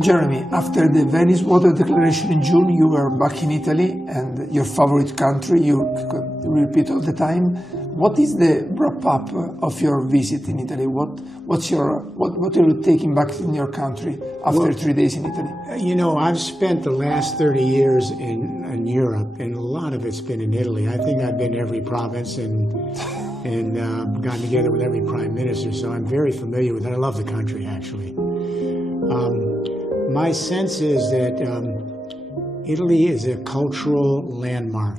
Jeremy, after the Venice Water Declaration in June, you were back in Italy, and your favorite country, you repeat all the time. What is the wrap-up of your visit in Italy? What are you taking back in your country after 3 days in Italy? You know, I've spent the last 30 years in Europe, and a lot of it's been in Italy. I think I've been to every province and gotten together with every prime minister, so I'm very familiar with it. I love the country, actually. My sense is that Italy is a cultural landmark.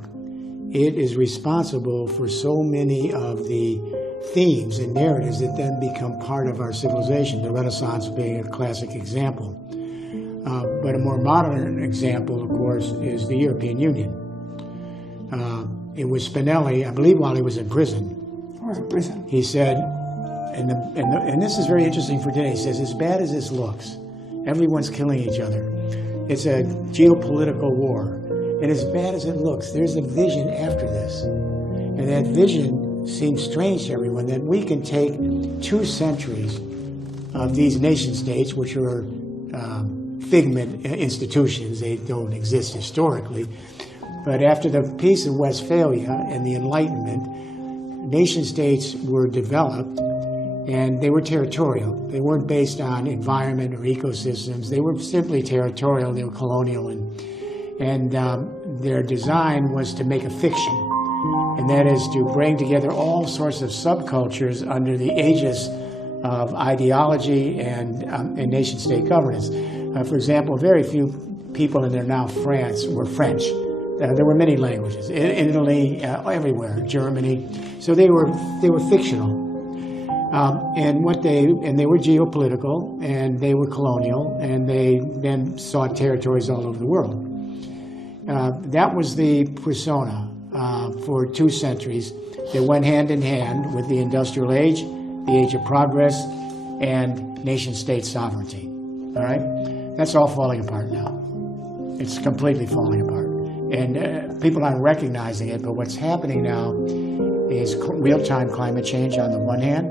It is responsible for so many of the themes and narratives that then become part of our civilization, the Renaissance being a classic example. But a more modern example, of course, is the European Union. It was Spinelli, I believe while he was in prison. He said, and this is very interesting for today, he says, as bad as this looks, everyone's killing each other. It's a geopolitical war. And as bad as it looks, there's a vision after this. And that vision seems strange to everyone, that we can take 2 centuries of these nation states, which are figment institutions, they don't exist historically. But after the Peace of Westphalia and the Enlightenment, nation states were developed, and they were territorial. They weren't based on environment or ecosystems. They were simply territorial. They were colonial, and their design was to make a fiction, and that is to bring together all sorts of subcultures under the aegis of ideology and nation-state governance. For example, very few people in there now France were French. There were many languages in Italy, everywhere, Germany. So they were fictional, and they were geopolitical, and they were colonial, and they then sought territories all over the world. That was the persona for 2 centuries that went hand in hand with the industrial age, the age of progress, and nation-state sovereignty. All right, that's all falling apart now. It's completely falling apart. And people aren't recognizing it, but what's happening now is real-time climate change on the one hand,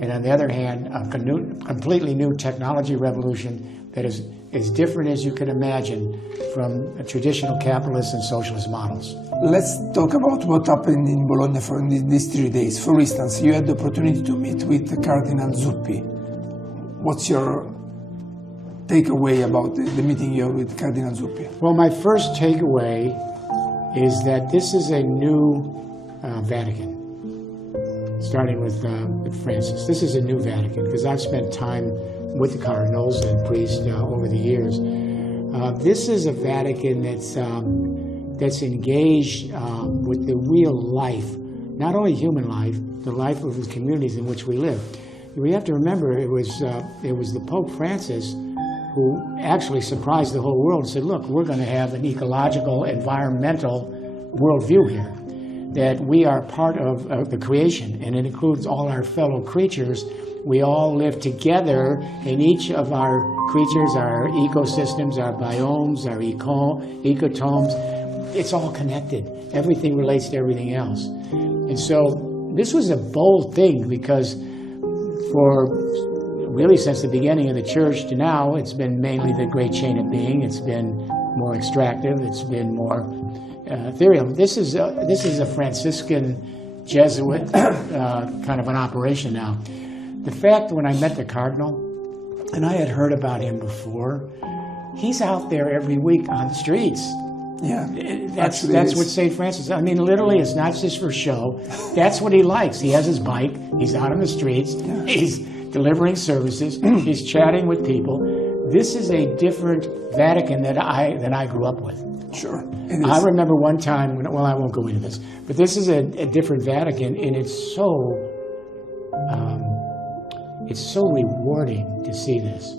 and on the other hand, a completely new technology revolution that is as different as you can imagine from traditional capitalist and socialist models. Let's talk about what happened in Bologna for these 3 days. For instance, you had the opportunity to meet with Cardinal Zuppi. What's your takeaway about the meeting you had with Cardinal Zuppi? Well, my first takeaway is that this is a new Vatican, starting with Francis. This is a new Vatican, because I've spent time with the cardinals and priests over the years. This is a Vatican that's engaged with the real life, not only human life, the life of the communities in which we live. We have to remember it was the Pope Francis who actually surprised the whole world and said, look, we're going to have an ecological, environmental worldview here, that we are part of the creation, and it includes all our fellow creatures. We all live together, and each of our creatures, our ecosystems, our biomes, our ecotomes, it's all connected. Everything relates to everything else. And so this was a bold thing, because for really since the beginning of the church to now, it's been mainly the great chain of being. It's been more extractive. It's been more ethereal. This is a Franciscan Jesuit kind of an operation now. The fact when I met the cardinal, and I had heard about him before, he's out there every week on the streets. Yeah, that's what St. Francis, I mean, literally, it's not just for show. That's what he likes. He has his bike. He's out on the streets. Yeah. He's delivering services. He's chatting with people. This is a different Vatican than I grew up with. Sure. I remember one time, well, I won't go into this, but this is a different Vatican, and it's so rewarding to see this.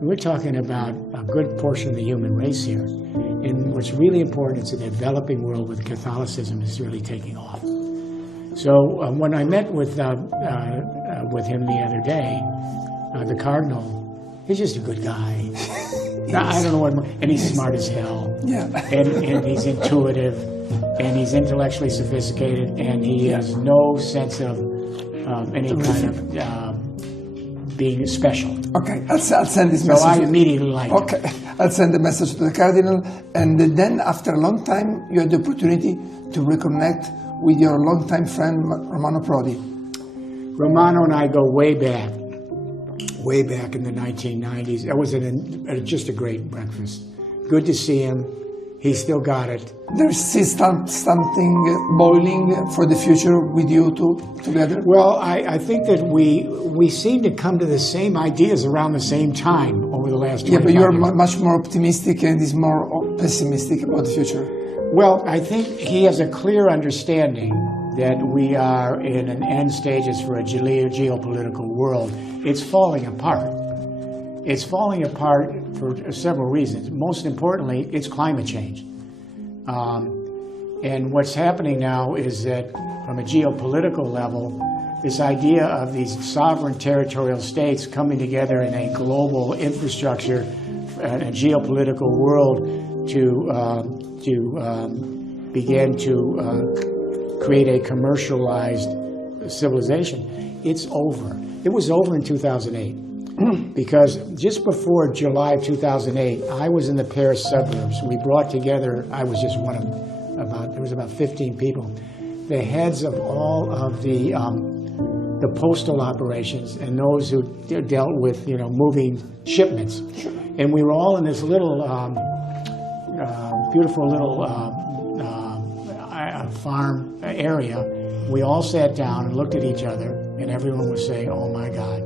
We're talking about a good portion of the human race here, and what's really important is the developing world where Catholicism is really taking off. So when I met with him the other day, the cardinal, he's just a good guy. I don't know what, and he's smart as hell. Yeah. And he's intuitive, and he's intellectually sophisticated, and he has no sense of any kind of being special. Okay, I'll send this So message. I immediately liked it. Okay, I'll send the message to the Cardinal, and then after a long time, you had the opportunity to reconnect with your longtime friend Romano Prodi. Romano and I go way back in the 1990s. That was just a great breakfast. Good to see him. He still got it. There's still something boiling for the future with you two together? Well, I think that we seem to come to the same ideas around the same time over the last 25 years. Yeah, but you're much more optimistic and he's more pessimistic about the future. Well, I think he has a clear understanding that we are in an end stages for a geopolitical world. It's falling apart. It's falling apart for several reasons. Most importantly, it's climate change. And what's happening now is that from a geopolitical level, this idea of these sovereign territorial states coming together in a global infrastructure, a geopolitical world to begin to create a commercialized civilization, it's over. It was over in 2008. Because just before July of 2008, I was in the Paris suburbs. We brought together, I was just one of there was about 15 people, the heads of all of the postal operations and those who dealt with, moving shipments. And we were all in this little, beautiful little farm area. We all sat down and looked at each other, and everyone was saying, "Oh my God."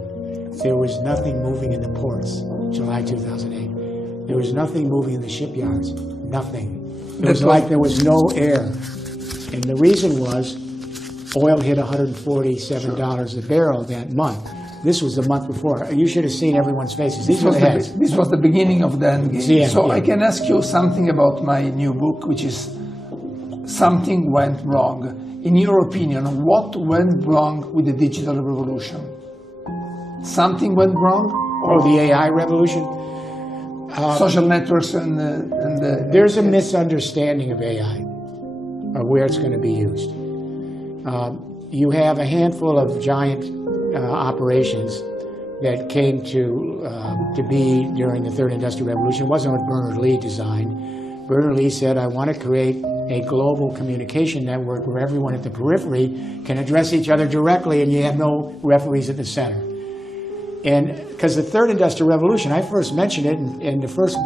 There was nothing moving in the ports, July 2008. There was nothing moving in the shipyards, nothing. It was like there was no air. And the reason was oil hit $147 a barrel that month. This was the month before. You should have seen everyone's faces. These were the heads. This was the beginning of the end game. Yeah, so yeah. I can ask you something about my new book, which is Something Went Wrong. In your opinion, what went wrong with the digital revolution? Something went wrong? Oh, the AI revolution? Social networks and there's a misunderstanding of AI, of where it's going to be used. You have a handful of giant operations that came to be during the third industrial revolution. It wasn't what Bernard Lee designed. Bernard Lee said, I want to create a global communication network where everyone at the periphery can address each other directly and you have no referees at the center. And because the third industrial revolution, I first mentioned it in the first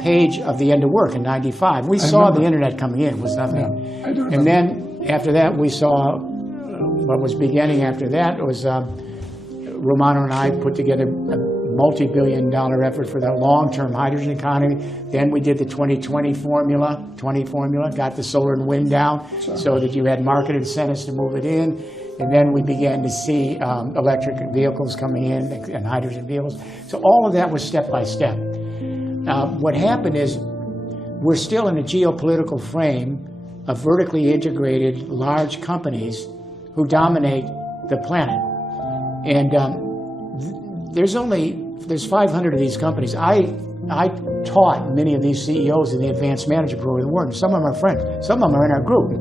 page of The End of Work in '95. We saw the internet coming in, it was nothing. Yeah, I do remember. And then after that, we saw what was beginning after that was Romano and I put together a multi-billion-dollar effort for the long-term hydrogen economy. Then we did the 20 formula, got the solar and wind down so that you had market incentives to move it in. And then we began to see electric vehicles coming in and hydrogen vehicles. So all of that was step by step. What happened is we're still in a geopolitical frame of vertically integrated large companies who dominate the planet. And there's 500 of these companies. I taught many of these CEOs in the advanced manager program. Some of them are friends. Some of them are in our group.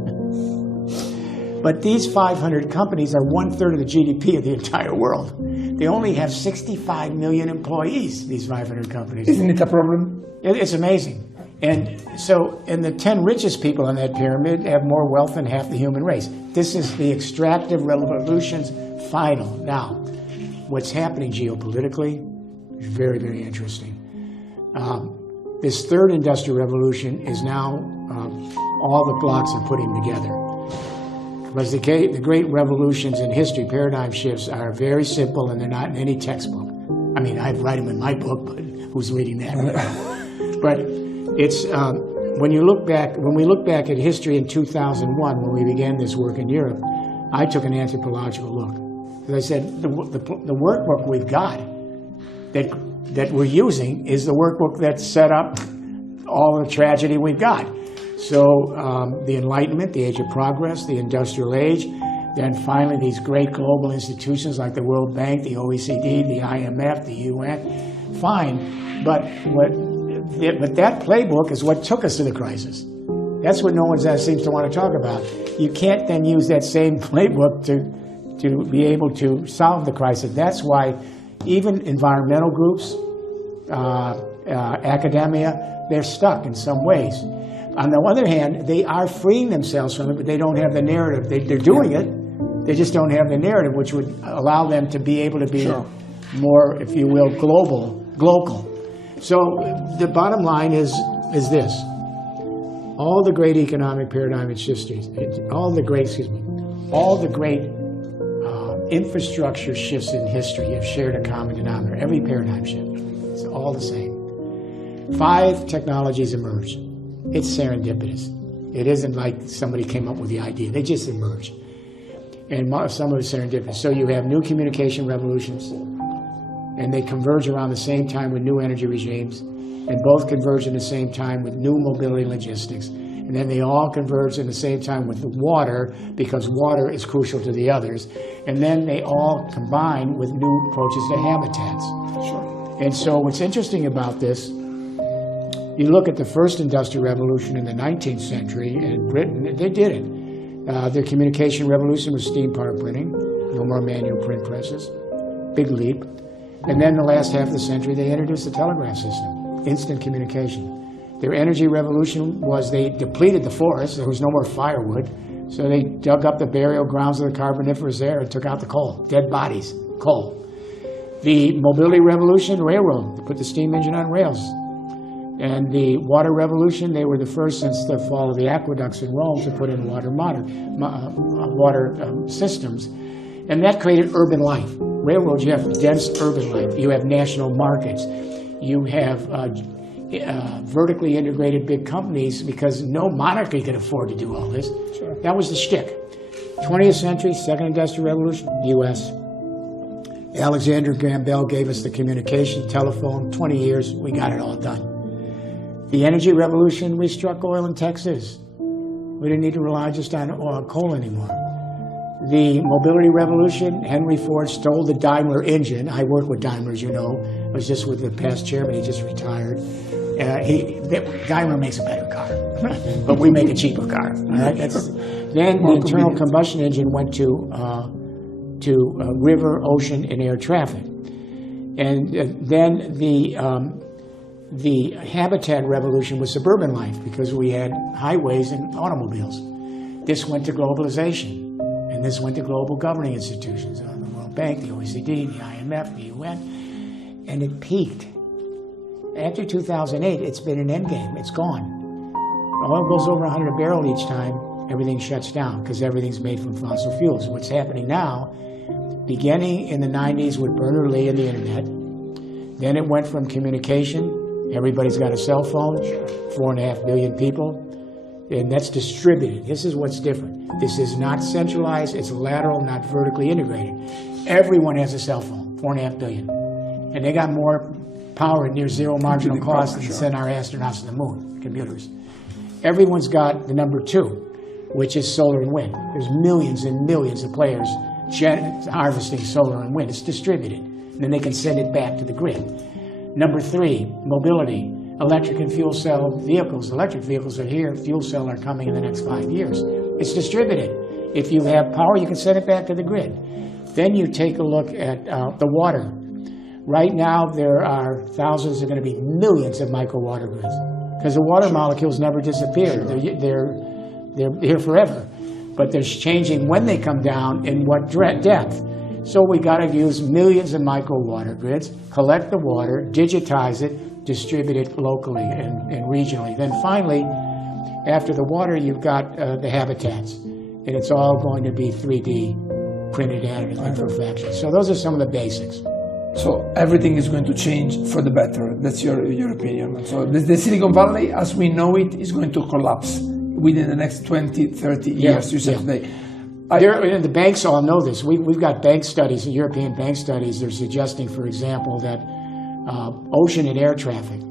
But these 500 companies are 1/3 of the GDP of the entire world. They only have 65 million employees, these 500 companies. Isn't it a problem? It's amazing. And the 10 richest people on that pyramid have more wealth than half the human race. This is the extractive revolution's final. Now, what's happening geopolitically is very, very interesting. This third industrial revolution is now, all the blocks are putting together. Because the great revolutions in history, paradigm shifts, are very simple and they're not in any textbook. I mean, I write them in my book, but who's reading that? But it's, when we look back at history in 2001, when we began this work in Europe, I took an anthropological look. As I said, the workbook we've got that we're using is the workbook that set up all the tragedy we've got. So the Enlightenment, the Age of Progress, the Industrial Age, then finally these great global institutions like the World Bank, the OECD, the IMF, the UN, fine. But that playbook is what took us to the crisis. That's what no one seems to want to talk about. You can't then use that same playbook to be able to solve the crisis. That's why even environmental groups, academia, they're stuck in some ways. On the other hand, they are freeing themselves from it, but they don't have the narrative. They're doing it, they just don't have the narrative, which would allow them to be able to be more, if you will, global. So the bottom line is this. All the great economic paradigm shifts, all the great infrastructure shifts in history have shared a common denominator. Every paradigm shift, it's all the same. 5 technologies emerged. It's serendipitous. It isn't like somebody came up with the idea. They just emerged. And some of it's serendipitous. So you have new communication revolutions, and they converge around the same time with new energy regimes, and both converge in the same time with new mobility logistics. And then they all converge in the same time with water, because water is crucial to the others. And then they all combine with new approaches to habitats. Sure. And so what's interesting about this, you look at the first industrial revolution in the 19th century in Britain, they did it. Their communication revolution was steam power printing, no more manual print presses, big leap. And then the last half of the century, they introduced the telegraph system, instant communication. Their energy revolution was they depleted the forests. There was no more firewood. So they dug up the burial grounds of the Carboniferous era and took out the coal, dead bodies, coal. The mobility revolution, railroad, they put the steam engine on rails. And the water revolution, they were the first since the fall of the aqueducts in Rome to put in water systems. And that created urban life. Railroads, you have dense urban life. You have national markets. You have vertically integrated big companies, because no monarchy could afford to do all this. Sure. That was the shtick. 20th century, second industrial revolution, U.S. Alexander Graham Bell gave us the communication, telephone, 20 years, we got it all done. The energy revolution, we struck oil in Texas. We didn't need to rely just on coal anymore. The mobility revolution, Henry Ford stole the Daimler engine. I work with Daimler, as you know. I was just with the past chairman, he just retired. Daimler makes a better car, but we make a cheaper car. All right? Then the internal combustion engine went to river, ocean, and air traffic. And then the habitat revolution was suburban life, because we had highways and automobiles. This went to globalization. And this went to global governing institutions, the World Bank, the OECD, the IMF, the UN, and it peaked. After 2008, it's been an endgame. It's gone. Oil goes over 100 a barrel each time, everything shuts down, because everything's made from fossil fuels. What's happening now, beginning in the 90s with Berners-Lee and the internet, then it went from communication, everybody's got a cell phone, 4.5 billion people, and that's distributed. This is what's different. This is not centralized, it's lateral, not vertically integrated. Everyone has a cell phone, 4.5 billion. And they got more power at near zero marginal cost than send our astronauts to the moon, computers. Everyone's got the number 2, which is solar and wind. There's millions and millions of players harvesting solar and wind. It's distributed. And then they can send it back to the grid. Number 3, mobility. Electric and fuel cell vehicles. Electric vehicles are here. Fuel cell are coming in the next 5 years. It's distributed. If you have power, you can send it back to the grid. Then you take a look at the water. Right now, there are thousands, there are going to be millions of micro water grids, because the water molecules never disappear. They're here forever. But they're changing when they come down and what depth. So we got to use millions of micro water grids, collect the water, digitize it, distribute it locally and regionally. Then finally, after the water, you've got the habitats. And it's all going to be 3D printed additive imperfection. So those are some of the basics. So everything is going to change for the better. That's your opinion. So the Silicon Valley, as we know it, is going to collapse within the next 20, 30 years, you said today. And the banks all know this. We've got bank studies, European bank studies. They're suggesting, for example, that ocean and air traffic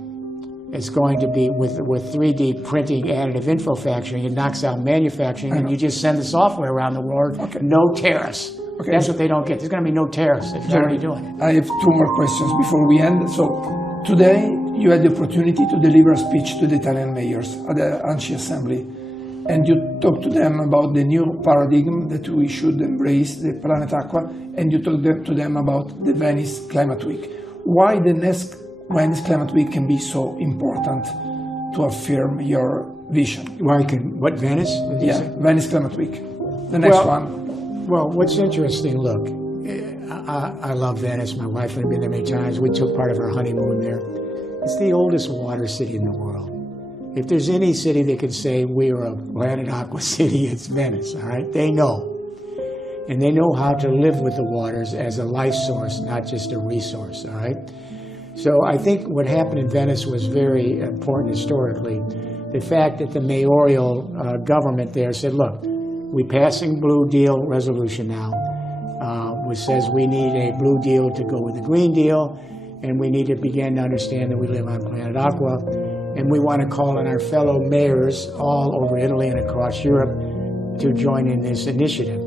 is going to be with 3D printing additive infofactoring. It knocks out manufacturing, and you just send the software around the world. Okay. No tariffs. Okay. That's what they don't get. There's going to be no tariffs if you're already doing it. I have 2 more questions before we end. So today you had the opportunity to deliver a speech to the Italian mayors at the ANCI Assembly. and you talk to them about the new paradigm that we should embrace, the Pianeta Acqua, and you talk to them about the Venice Climate Week. Why the next Venice Climate Week can be so important to affirm your vision? What, Venice? Yeah, Venice Climate Week, the next one. Well, what's interesting, look, I love Venice. My wife and I have been there many times. We took part of our honeymoon there. It's the oldest water city in the world. If there's any city that could say we are a Pianeta Acqua city, it's Venice, all right? They know. And they know how to live with the waters as a life source, not just a resource, all right? So I think what happened in Venice was very important historically. The fact that the mayoral government there said, look, we're passing Blue Deal resolution now, which says we need a Blue Deal to go with the Green Deal, and we need to begin to understand that we live on Pianeta Acqua, and we want to call on our fellow mayors all over Italy and across Europe to join in this initiative.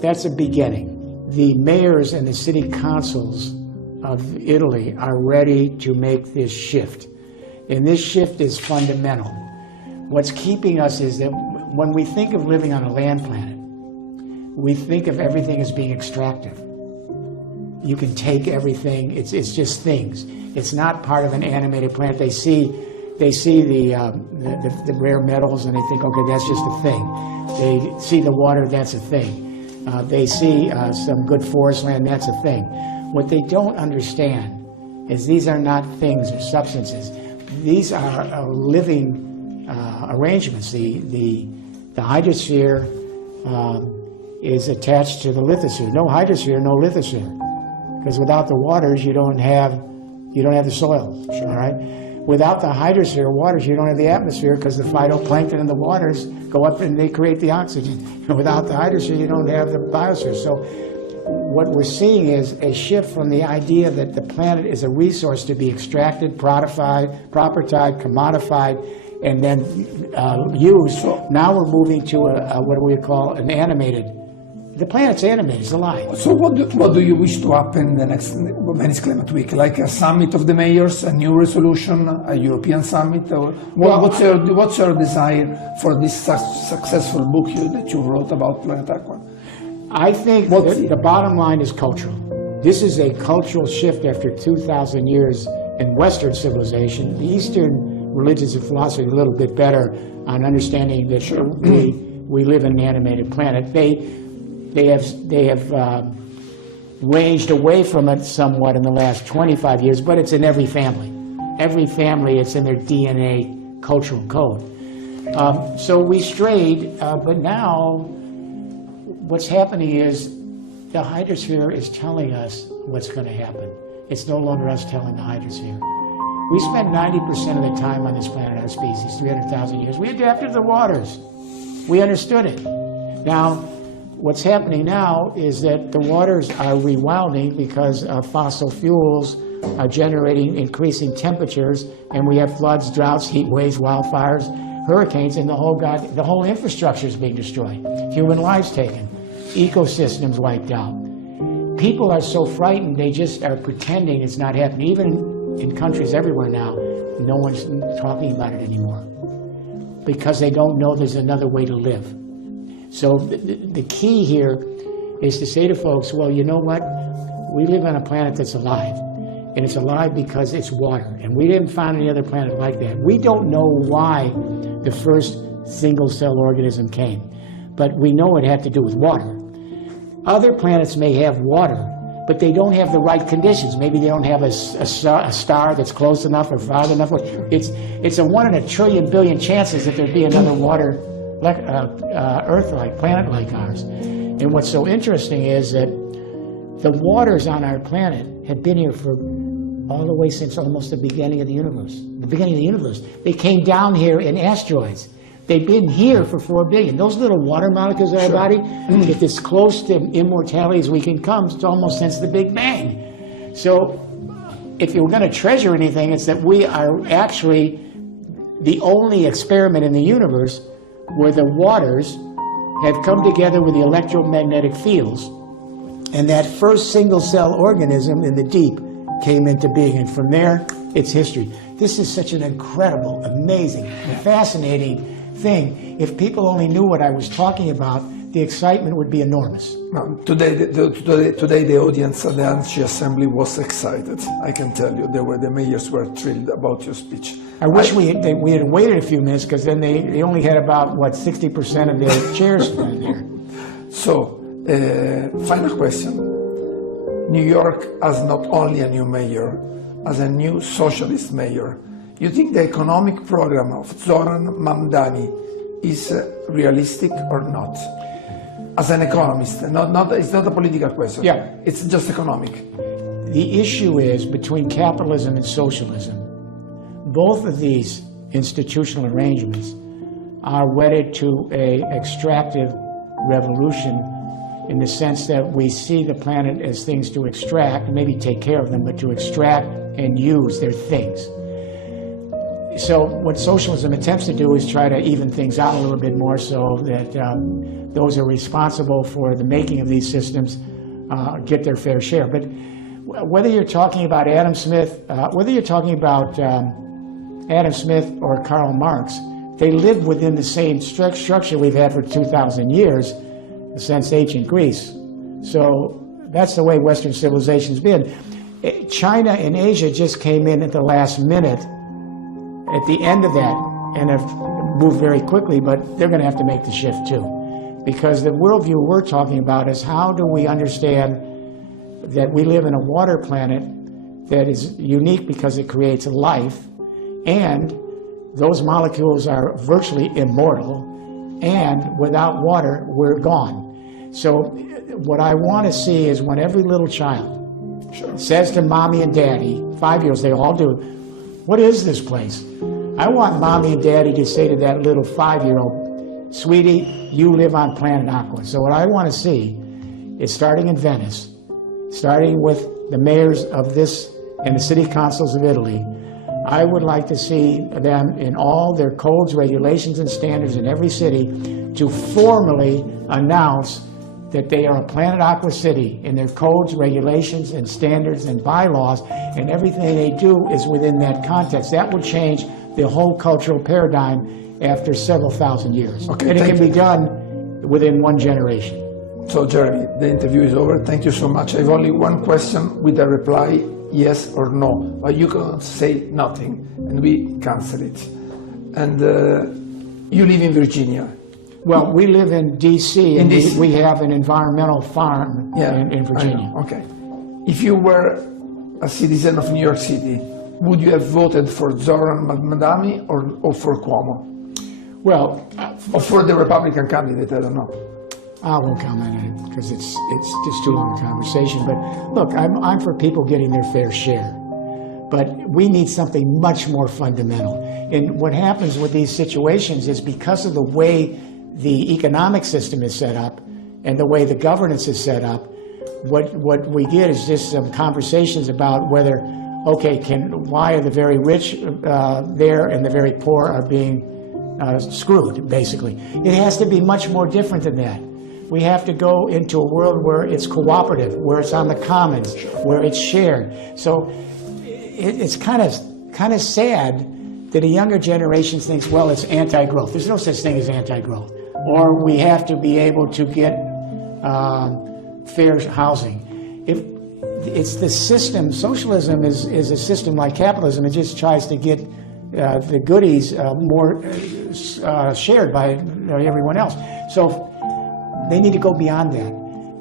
That's a beginning. The mayors and the city councils of Italy are ready to make this shift, and this shift is fundamental. What's keeping us is that when we think of living on a land planet, we think of everything as being extractive. You can take everything, it's just things. It's not part of an animated planet. They see the rare metals and they think, okay, that's just a thing. They see the water, that's a thing. They see some good forest land, that's a thing. What they don't understand is these are not things or substances. These are living arrangements. The hydrosphere is attached to the lithosphere. No hydrosphere, no lithosphere. Because without the waters, you don't have the soil. Sure. All right. Without the hydrosphere waters, you don't have the atmosphere because the phytoplankton in the waters go up and they create the oxygen. And without the hydrosphere, you don't have the biosphere. So what we're seeing is a shift from the idea that the planet is a resource to be extracted, propertied, commodified, and then used. So now we're moving to what we call an animated. The planet's animated, it's alive. So what do you wish to happen the next Venice Climate Week? Like a summit of the mayors, a new resolution, a European summit? Or what's your desire for this successful book that you wrote about Pianeta Acqua? I think the bottom line is cultural. This is a cultural shift after 2,000 years in Western civilization. The Eastern religions and philosophy are a little bit better on understanding that we live in an animated planet. They have ranged away from it somewhat in the last 25 years, but it's in every family. Every family, it's in their DNA cultural code. So we strayed, but now what's happening is the hydrosphere is telling us what's going to happen. It's no longer us telling the hydrosphere. We spent 90% of the time on this planet, our species, 300,000 years. We adapted to the waters. We understood it. Now, what's happening now is that the waters are rewilding because fossil fuels are generating increasing temperatures, and we have floods, droughts, heat waves, wildfires, hurricanes, and the whole infrastructure is being destroyed. Human lives taken, ecosystems wiped out. People are so frightened, they just are pretending it's not happening. Even in countries everywhere now, no one's talking about it anymore because they don't know there's another way to live. So the key here is to say to folks, well, you know what? We live on a planet that's alive, and it's alive because it's water, and we didn't find any other planet like that. We don't know why the first single-cell organism came, but we know it had to do with water. Other planets may have water, but they don't have the right conditions. Maybe they don't have a star that's close enough or far enough. It's a 1 in a trillion billion chances that there'd be another water Earth-like, planet-like ours. And what's so interesting is that the waters on our planet have been here for all the way since almost the beginning of the universe. The beginning of the universe. They came down here in asteroids. They've been here for 4 billion. Those little water molecules in our body get as close to immortality as we can come. It's almost since the Big Bang. So if you're going to treasure anything, it's that we are actually the only experiment in the universe where the waters have come together with the electromagnetic fields, and that first single-cell organism in the deep came into being, and from there, it's history. This is such an incredible, amazing, fascinating thing. If people only knew what I was talking about, the excitement would be enormous. No, today the audience at the Anchi Assembly was excited. I can tell you, the mayors were thrilled about your speech. I wish we had waited a few minutes, because then they only had about, what, 60% of their chairs in there. So, final question. New York has not only a new mayor, has a new socialist mayor. You think the economic program of Zoran Mamdani is realistic or not? As an economist, it's not a political question. Yeah. It's just economic. The issue is between capitalism and socialism. Both of these institutional arrangements are wedded to an extractive revolution, in the sense that we see the planet as things to extract, and maybe take care of them, but to extract and use their things. So what socialism attempts to do is try to even things out a little bit more, so that those who are responsible for the making of these systems get their fair share. But whether you're talking about Adam Smith, Adam Smith or Karl Marx, they live within the same structure we've had for 2,000 years since ancient Greece. So that's the way Western civilization's been. China and Asia just came in at the last minute, at the end of that, and have moved very quickly, but they're going to have to make the shift too. Because the worldview we're talking about is, how do we understand that we live in a water planet that is unique because it creates life, and those molecules are virtually immortal, and without water, we're gone. So what I want to see is, when every little child says to mommy and daddy, 5-year-olds, they all do, "What is this place?" I want mommy and daddy to say to that little 5-year-old, "Sweetie, you live on planet Aqua." So what I want to see is, starting in Venice, starting with the mayors of this and the city councils of Italy, I would like to see them, in all their codes, regulations, and standards in every city, to formally announce that they are a Planet Aqua city in their codes, regulations, and standards and bylaws, and everything they do is within that context. That will change the whole cultural paradigm after several thousand years. Okay, and it can be done within one generation. So, Jeremy, the interview is over. Thank you so much. I have only one question with a reply, yes or no. But you can say nothing, and we cancel it. And you live in Virginia. Well, we live in D.C., and we have an environmental farm in Virginia. Okay. If you were a citizen of New York City, would you have voted for Zoran Mamdani or for Cuomo? Well, or for the Republican candidate, I don't know. I won't comment on it, because it's just too long a conversation. But look, I'm for people getting their fair share. But we need something much more fundamental. And what happens with these situations is, because of the way the economic system is set up and the way the governance is set up, what we get is just some conversations about whether, okay, why are the very rich there and the very poor are being screwed, basically. It has to be much more different than that. We have to go into a world where it's cooperative, where it's on the commons, where it's shared. So it's kind of sad that a younger generation thinks, well, it's anti-growth. There's no such thing as anti-growth. Or we have to be able to get fair housing. It's the system. Socialism is a system like capitalism. It just tries to get the goodies more shared by everyone else. So they need to go beyond that.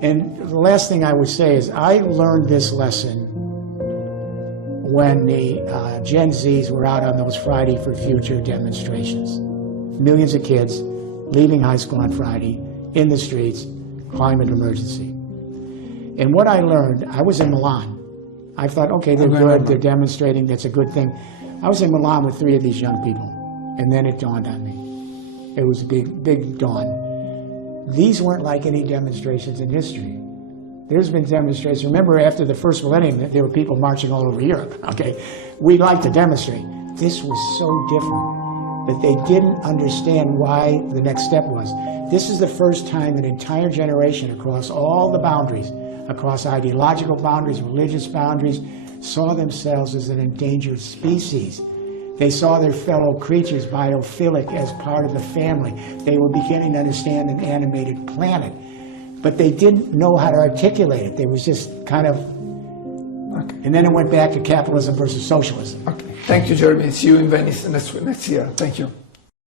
And the last thing I would say is, I learned this lesson when the Gen Zs were out on those Friday for Future demonstrations. Millions of kids leaving high school on Friday, in the streets, climate emergency. And what I learned, I was in Milan. I thought, okay, they're good, they're demonstrating, that's a good thing. I was in Milan with 3 of these young people, and then it dawned on me. It was a big dawn. These weren't like any demonstrations in history. There's been demonstrations. Remember, after the first millennium, there were people marching all over Europe, okay? We like to demonstrate. This was so different that they didn't understand why the next step was. This is the first time an entire generation across all the boundaries, across ideological boundaries, religious boundaries, saw themselves as an endangered species. They saw their fellow creatures, biophilic, as part of the family. They were beginning to understand an animated planet. But they didn't know how to articulate it. They was just kind of... Okay. And then it went back to capitalism versus socialism. Okay. Thank you, Jeremy. See you in Venice next year. Thank you.